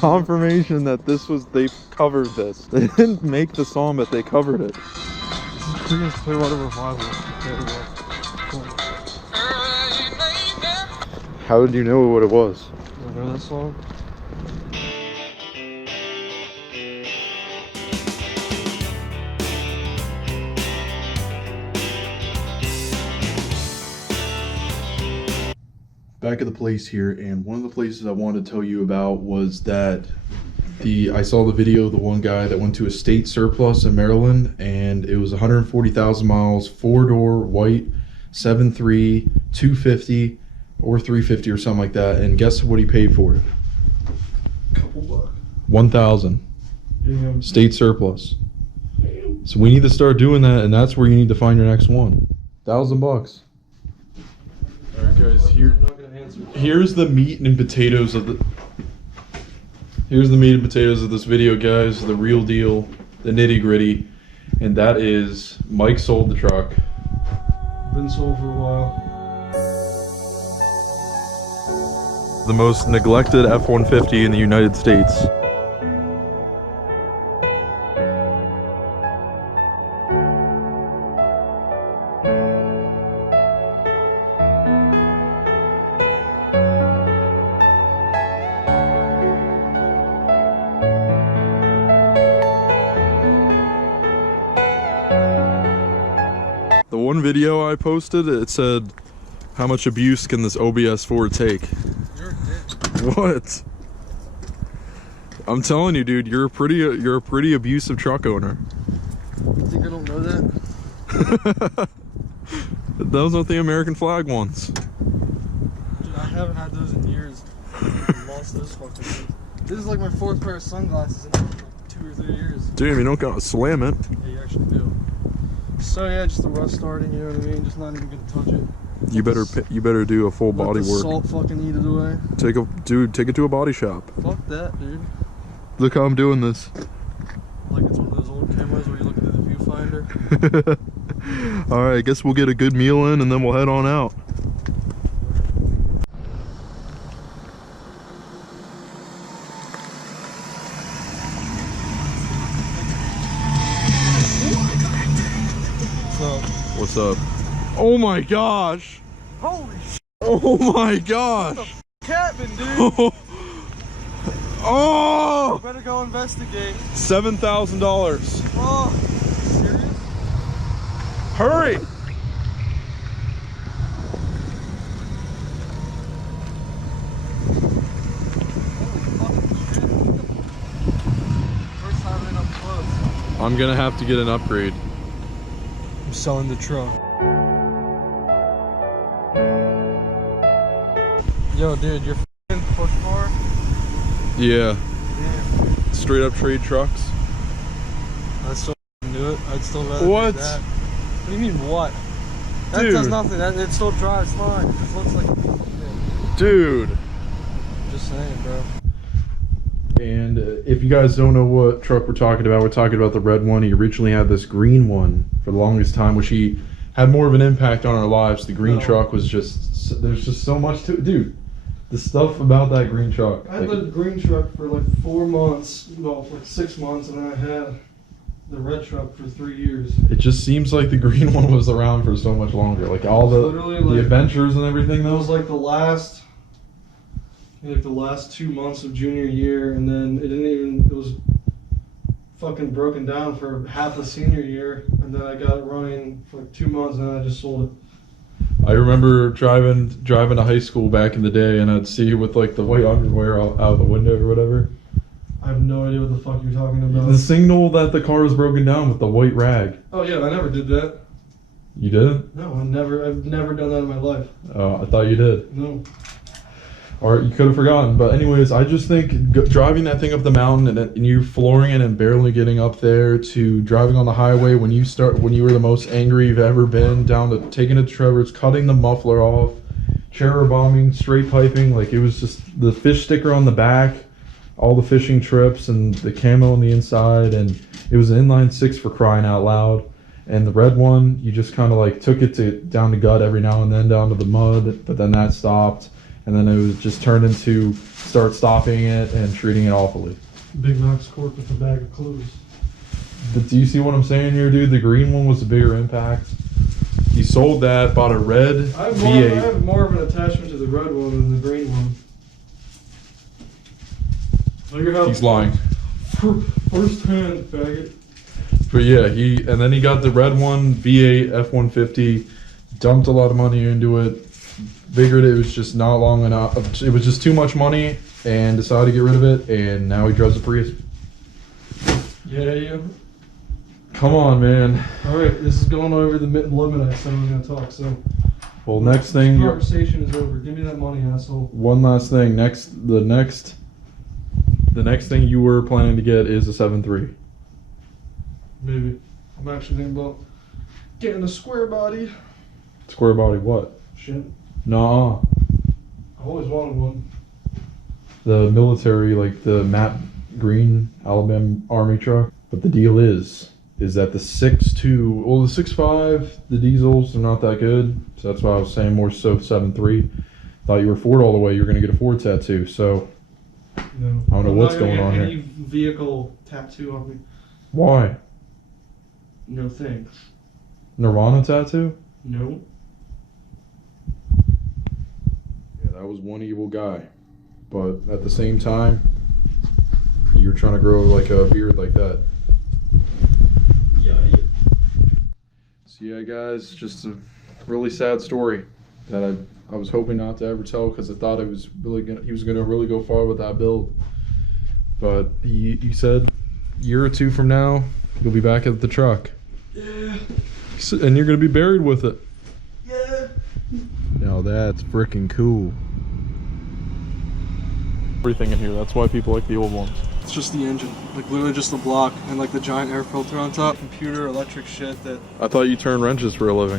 confirmation that this was, they covered this. They didn't make the song, but they covered it. This is Creedence Clearwater Revival. How did you know what it was? You know that song? Back at the place here, and one of the places I wanted to tell you about was that I saw the video of the one guy that went to a state surplus in Maryland, and it was 140,000 miles, 4-door, white, 7.3, 250 or 350 or something like that. And guess what he paid for it? Couple bucks. 1,000. Damn. State surplus. So we need to start doing that, and that's where you need to find your next one. $1,000 bucks. All right, guys. Here's the meat and potatoes of the. Here's the meat and potatoes of this video, guys. The real deal, the nitty gritty, and that is Mike sold the truck. Been sold for a while. The most neglected F-150 in the United States. The one video I posted, it said, how much abuse can this OBS Ford take? You're a dick. What? I'm telling you, dude, you're a pretty abusive truck owner. You think I don't know that? Those aren't the American flag ones. Dude, I haven't had those in years. I lost those fucking things. This is like my 4th pair of sunglasses in like 2 or 3 years. Dude, you don't gotta slam it. Yeah, you actually do. So yeah, just the rust starting, you know what I mean? Just not even gonna touch it. You better do a full body work. Salt fucking eat it away. Take it to a body shop. Fuck that, dude. Look how I'm doing this. Like it's one of those old cameras where you look into the viewfinder. All right, I guess we'll get a good meal in and then we'll head on out. What's up? Oh my gosh! Holy shit! Oh my gosh! What the happened, dude? Oh! Better go investigate. $7,000. Oh, serious? Hurry! First time in up close. I'm gonna have to get an upgrade. I'm selling the truck. Yo, dude, your f***ing push bar? Yeah. Damn. Straight up trade trucks. I'd still do it. I'd still rather What? do that. What do you mean, what? That Dude. does nothing. It still drives fine. It just looks like a piece of shit. Dude. Just saying, bro. And if you guys don't know what truck we're talking about the red one. He originally had this green one for the longest time, which he had more of an impact on our lives. The green truck was just, there's just so much to it. Dude, the stuff about that green truck. I had the green truck for like 4 months, well, like 6 months, and then I had the red truck for 3 years. It just seems like the green one was around for so much longer. Like all the adventures and everything. It was like the last 2 months of junior year, and then it was fucking broken down for half the senior year, and then I got it running for like 2 months, and then I just sold it. I remember driving to high school back in the day, and I'd see you with like the white underwear out of the window or whatever. I have no idea what the fuck you're talking about. The signal that the car was broken down with the white rag. Oh yeah, I never did that. You didn't? No, I've never done that in my life. Oh, I thought you did. No. Or you could have forgotten. But anyways, I just think driving that thing up the mountain and you flooring it and barely getting up there, to driving on the highway when you were the most angry you've ever been, down to taking it to Trevor's, cutting the muffler off, cherry bombing, straight piping, like it was just the fish sticker on the back, all the fishing trips and the camo on the inside, and it was an inline 6 for crying out loud. And the red one, you just kind of like took it down to gut every now and then, down to the mud, but then that stopped. and then it was just turned into start stopping it and treating it awfully. Big Max Corp with a bag of clues. But do you see what I'm saying here, dude? The green one was a bigger impact. He sold that, bought a red I V8. have more of an attachment to the red one than the green one. He's lying. First hand, faggot. But yeah, and then he got the red one, V8 F-150, dumped a lot of money into it, figured it was just not long enough. It was just too much money, and decided to get rid of it, and now he drives a Prius. Yeah, you. Come on, man. All right, this is going over the limit I said I was going to talk, so. Well, next thing. This conversation is over. Give me that money, asshole. One last thing. The next thing you were planning to get is a 7.3. Maybe. I'm actually thinking about getting a square body. Square body what? Shit. Nah. I've always wanted one. The military, like the matte green Alabama Army truck. But the deal is that the 6.2, well, the 6.5, the diesels are not that good. So that's why I was saying more so 7.3. Thought you were Ford all the way. You were going to get a Ford tattoo. So No. I don't know what's going on any here. vehicle tattoo on me. Why? No thanks. Nirvana tattoo? No. Yeah, that was one evil guy. But at the same time, you're trying to grow like a beard like that. Yeah. So yeah, guys, just a really sad story that I was hoping not to ever tell because I thought he was gonna really go far with that build. But he said a year or two from now you'll be back at the truck. Yeah. And you're gonna be buried with it. Yeah. Now that's freaking cool. Everything in here. That's why people like the old ones. It's just the engine, like literally just the block and like the giant air filter on top. Computer, electric shit that. I thought you turned wrenches for a living.